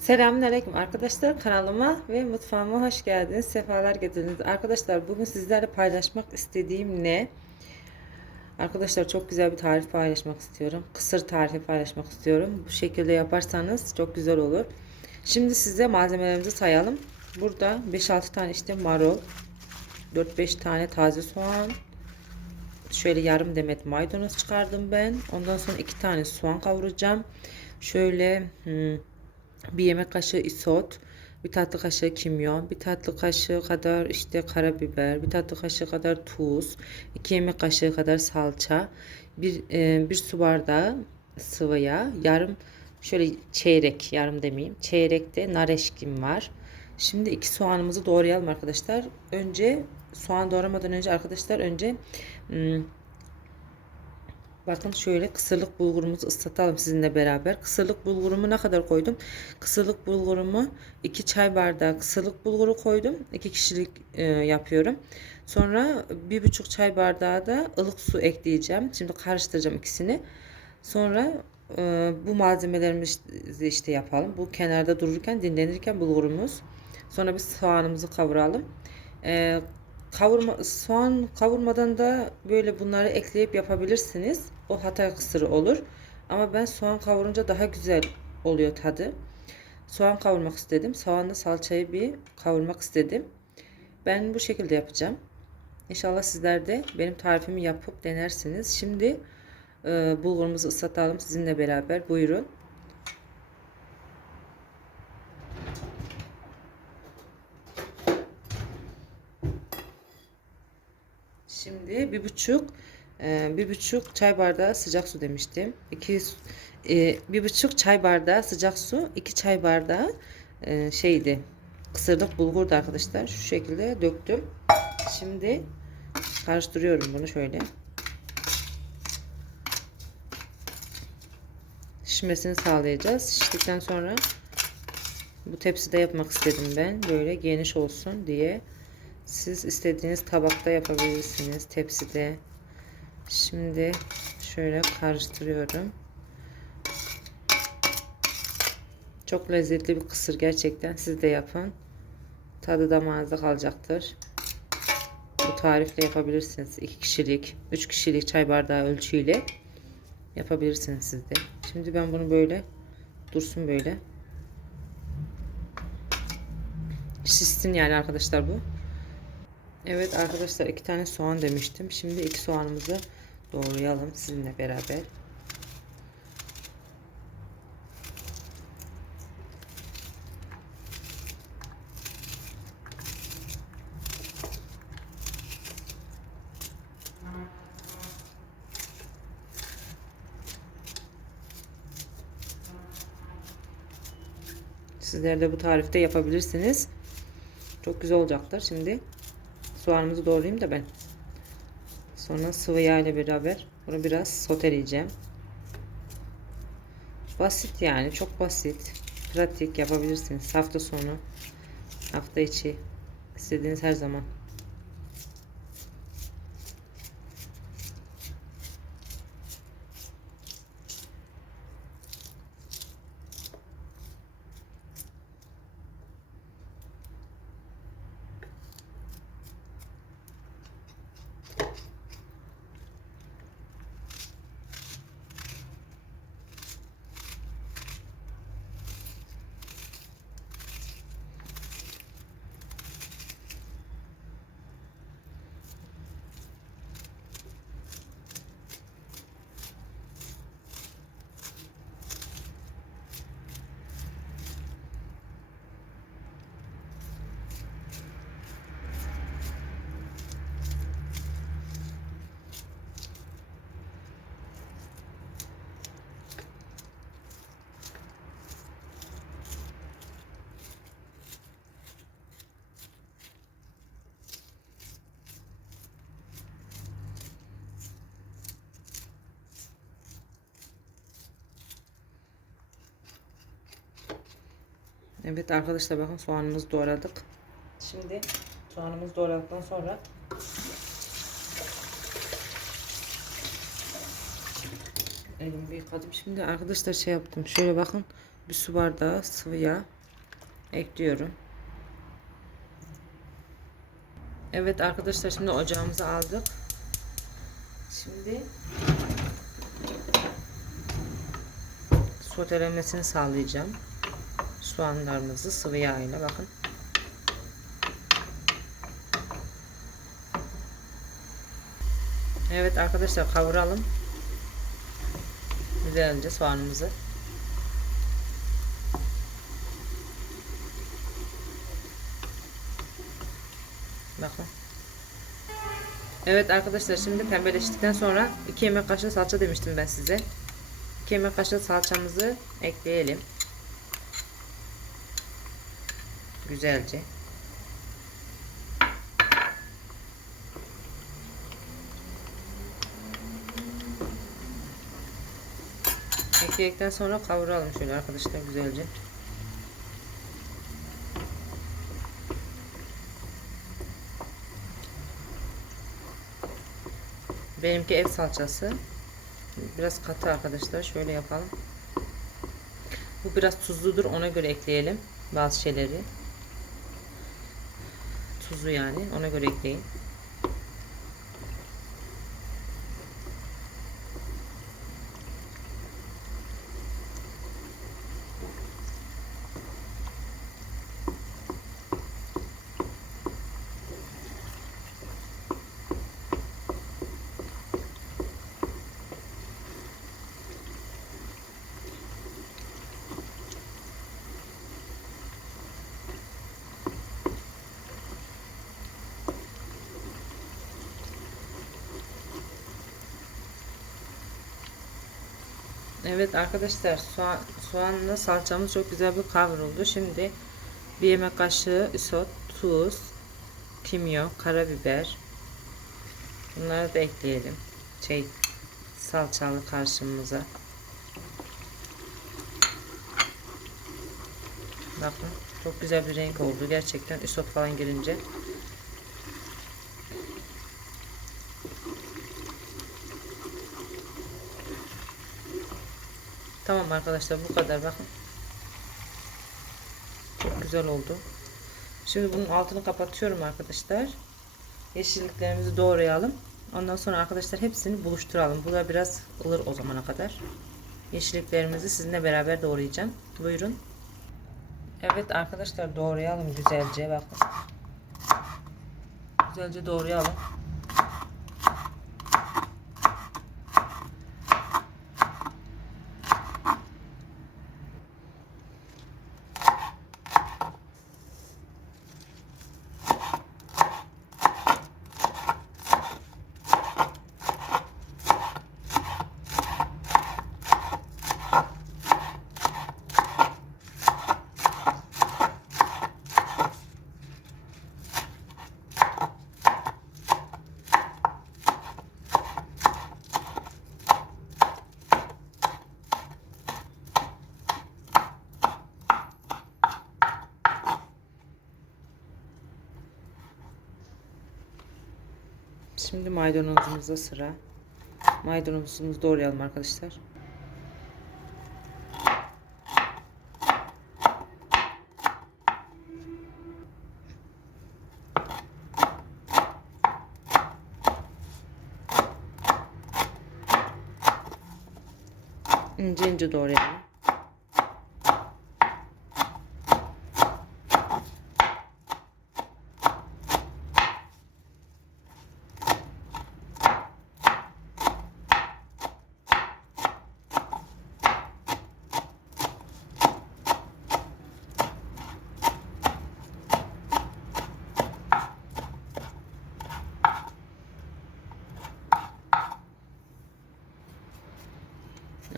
Selamünaleyküm arkadaşlar kanalıma ve mutfağıma hoş geldiniz. Sefalar getirdiniz. Arkadaşlar bugün sizlerle paylaşmak istediğim ne? Arkadaşlar çok güzel bir tarif paylaşmak istiyorum. Kısır tarifi paylaşmak istiyorum. Bu şekilde yaparsanız çok güzel olur. Şimdi size malzemelerimizi sayalım. Burada 5-6 tane işte marul, 4-5 tane taze soğan, şöyle yarım demet maydanoz çıkardım ben. Ondan sonra 2 tane soğan kavuracağım. Şöyle hmm, bir yemek kaşığı isot, bir tatlı kaşığı kimyon, bir tatlı kaşığı kadar işte karabiber, bir tatlı kaşığı kadar tuz, iki yemek kaşığı kadar salça, bir e, bir su bardağı sıvı yağ, yarım şöyle çeyrek, yarım demeyeyim, çeyrekte nar eşkim var. Şimdi iki soğanımızı doğrayalım arkadaşlar. Önce soğan doğramadan önce arkadaşlar önce hmm, Bakın şöyle kısırlık bulgurumuzu ıslatalım sizinle beraber. Kısırlık bulgurumu ne kadar koydum? Kısırlık bulgurumu 2 çay bardağı kısırlık bulguru koydum. 2 kişilik e, yapıyorum. Sonra 1,5 çay bardağı da ılık su ekleyeceğim. Şimdi karıştıracağım ikisini. Sonra e, bu malzemelerimizi işte yapalım. Bu kenarda dururken dinlenirken bulgurumuz. Sonra biz soğanımızı kavuralım. E, Kavurma, soğan kavurmadan da böyle bunları ekleyip yapabilirsiniz. O Hatay kısırı olur. Ama ben soğan kavurunca daha güzel oluyor tadı. Soğan kavurmak istedim. Soğanla salçayı bir kavurmak istedim. Ben bu şekilde yapacağım. İnşallah sizler de benim tarifimi yapıp denersiniz. Şimdi e, bulgurumuzu ıslatalım sizinle beraber. Buyurun. Bir buçuk e, bir buçuk çay bardağı sıcak su demiştim. İki e, bir buçuk çay bardağı sıcak su, iki çay bardağı e, şeydi kısırlık bulgurdu arkadaşlar. Şu şekilde döktüm. Şimdi karıştırıyorum bunu şöyle. Şişmesini sağlayacağız. Şiştikten sonra bu tepside yapmak istedim ben. Böyle geniş olsun diye. Siz istediğiniz tabakta yapabilirsiniz. Tepside. Şimdi şöyle karıştırıyorum. Çok lezzetli bir kısır gerçekten. Siz de yapın. Tadı damağınızda kalacaktır. Bu tarifle yapabilirsiniz. 2 kişilik, 3 kişilik çay bardağı ölçüyle yapabilirsiniz siz de. Şimdi ben bunu böyle dursun böyle. Şişsin yani arkadaşlar bu. Evet arkadaşlar iki tane soğan demiştim. Şimdi iki soğanımızı doğrayalım sizinle beraber. Sizler de bu tarifte yapabilirsiniz. Çok güzel olacaktır. Şimdi soğanımızı doğrayayım da ben. Sonra sıvı yağ ile beraber bunu biraz soteleyeceğim. Basit yani çok basit. Pratik yapabilirsiniz. Hafta sonu, hafta içi istediğiniz her zaman. Evet arkadaşlar bakın soğanımızı doğradık. Şimdi soğanımızı doğradıktan sonra elimi bir yıkadım. Şimdi arkadaşlar şey yaptım. Şöyle bakın bir su bardağı sıvı yağ ekliyorum. Evet arkadaşlar şimdi ocağımızı aldık. Şimdi sotelemesini sağlayacağım. Soğanlarımızı sıvı yağ ile bakın. Evet arkadaşlar kavuralım. Güzelce soğanımızı. Bakın. Evet arkadaşlar şimdi pembeleştikten sonra 2 yemek kaşığı salça demiştim ben size. 2 yemek kaşığı salçamızı ekleyelim. Güzelce. Ekledikten sonra kavuralım şöyle arkadaşlar güzelce. Benimki ev salçası. Biraz katı arkadaşlar. Şöyle yapalım. Bu biraz tuzludur. Ona göre ekleyelim. Bazı şeyleri. Tuzu yani. Ona göre ekleyin. Evet arkadaşlar soğan, soğanla salçamız çok güzel bir kavruldu. Şimdi bir yemek kaşığı isot, tuz, kimyon, karabiber. Bunları da ekleyelim. Şey salçalı karşımıza. Bakın çok güzel bir renk oldu gerçekten isot falan girince. Tamam arkadaşlar bu kadar bakın. Çok güzel oldu. Şimdi bunun altını kapatıyorum arkadaşlar. Yeşilliklerimizi doğrayalım. Ondan sonra arkadaşlar hepsini buluşturalım. Bu da biraz ılır o zamana kadar. Yeşilliklerimizi sizinle beraber doğrayacağım. Buyurun. Evet arkadaşlar doğrayalım güzelce bakın. Güzelce doğrayalım. Şimdi maydanozumuza sıra. Maydanozumuzu doğrayalım arkadaşlar. İnce ince doğrayalım.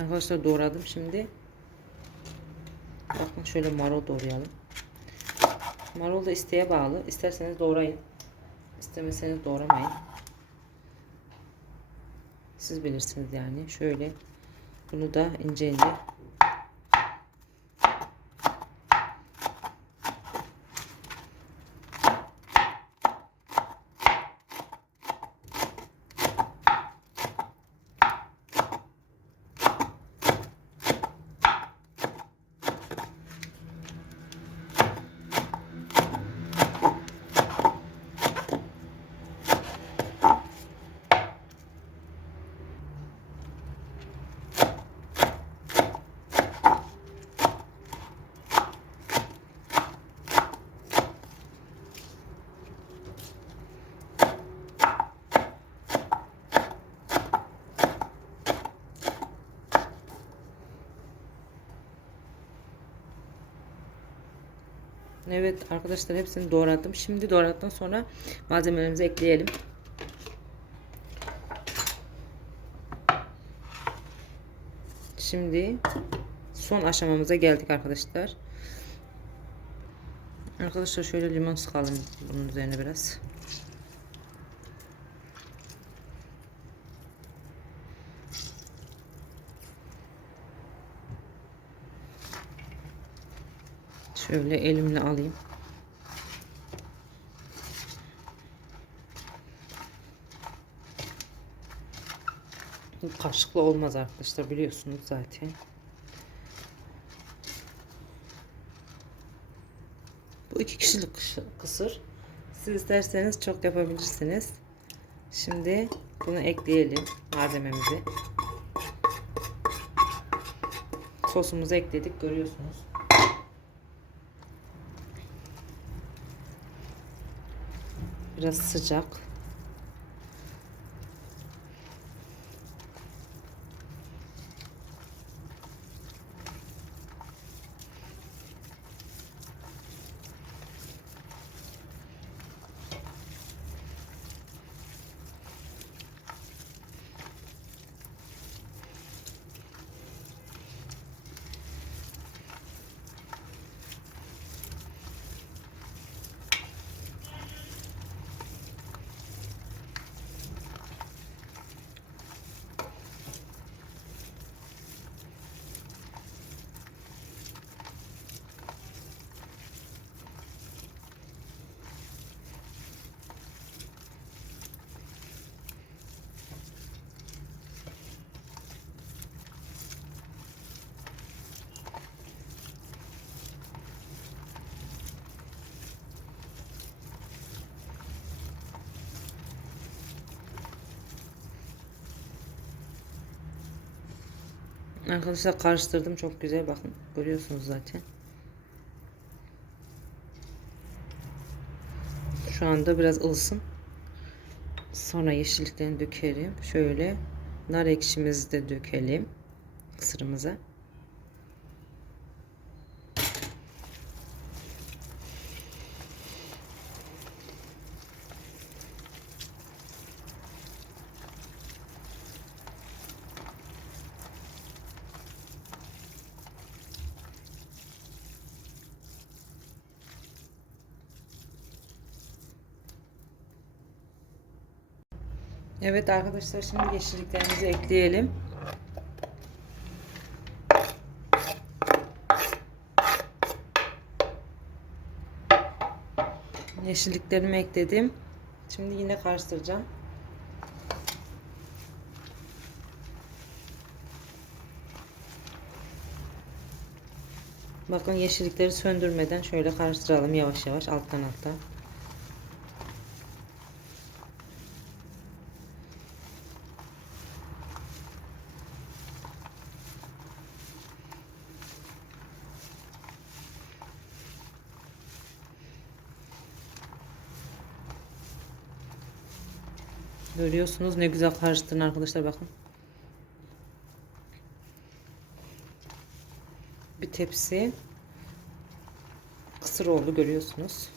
Arkadaşlar doğradım şimdi. Bakın şöyle marul doğrayalım. Marul da isteğe bağlı. İsterseniz doğrayın. İstemeseniz doğramayın. Siz bilirsiniz yani. Şöyle bunu da ince ince Evet arkadaşlar hepsini doğradım. Şimdi doğradıktan sonra malzemelerimizi ekleyelim. Şimdi son aşamamıza geldik arkadaşlar. Arkadaşlar şöyle limon sıkalım bunun üzerine biraz. Şöyle elimle alayım. Kaşıkla olmaz arkadaşlar biliyorsunuz zaten. Bu iki kişilik kısır. Siz isterseniz çok yapabilirsiniz. Şimdi bunu ekleyelim malzememizi. Sosumuzu ekledik görüyorsunuz. Biraz sıcak. Arkadaşlar karıştırdım çok güzel bakın görüyorsunuz zaten. Şu anda biraz ılsın. Sonra yeşilliklerini dökelim. Şöyle nar ekşimizi de dökelim kısırımıza. Evet arkadaşlar şimdi yeşilliklerimizi ekleyelim. Yeşilliklerimi ekledim. Şimdi yine karıştıracağım. Bakın yeşillikleri söndürmeden şöyle karıştıralım yavaş yavaş alttan alttan. Görüyorsunuz ne güzel karıştırın arkadaşlar bakın. Bir tepsi kısır oldu görüyorsunuz.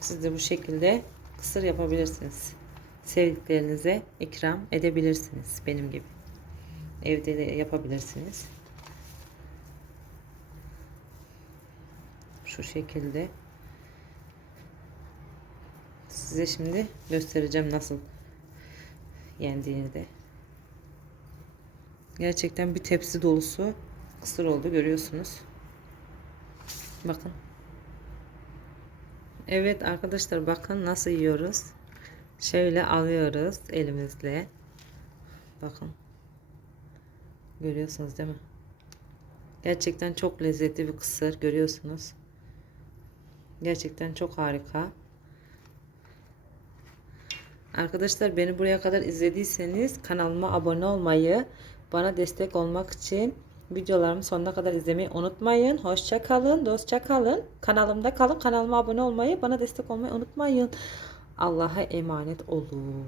Siz de bu şekilde kısır yapabilirsiniz. Sevdiklerinize ikram edebilirsiniz benim gibi. Evde de yapabilirsiniz. Şu şekilde. Size şimdi göstereceğim nasıl yendiğini de. Gerçekten bir tepsi dolusu kısır oldu görüyorsunuz. Bakın. Evet arkadaşlar bakın nasıl yiyoruz. Şöyle alıyoruz elimizle. Bakın. Görüyorsunuz değil mi? Gerçekten çok lezzetli bir kısır görüyorsunuz. Gerçekten çok harika. Arkadaşlar beni buraya kadar izlediyseniz kanalıma abone olmayı, bana destek olmak için videolarımı sonuna kadar izlemeyi unutmayın. Hoşça kalın, dostça kalın. Kanalımda kalın. Kanalıma abone olmayı, bana destek olmayı unutmayın. Allah'a emanet olun.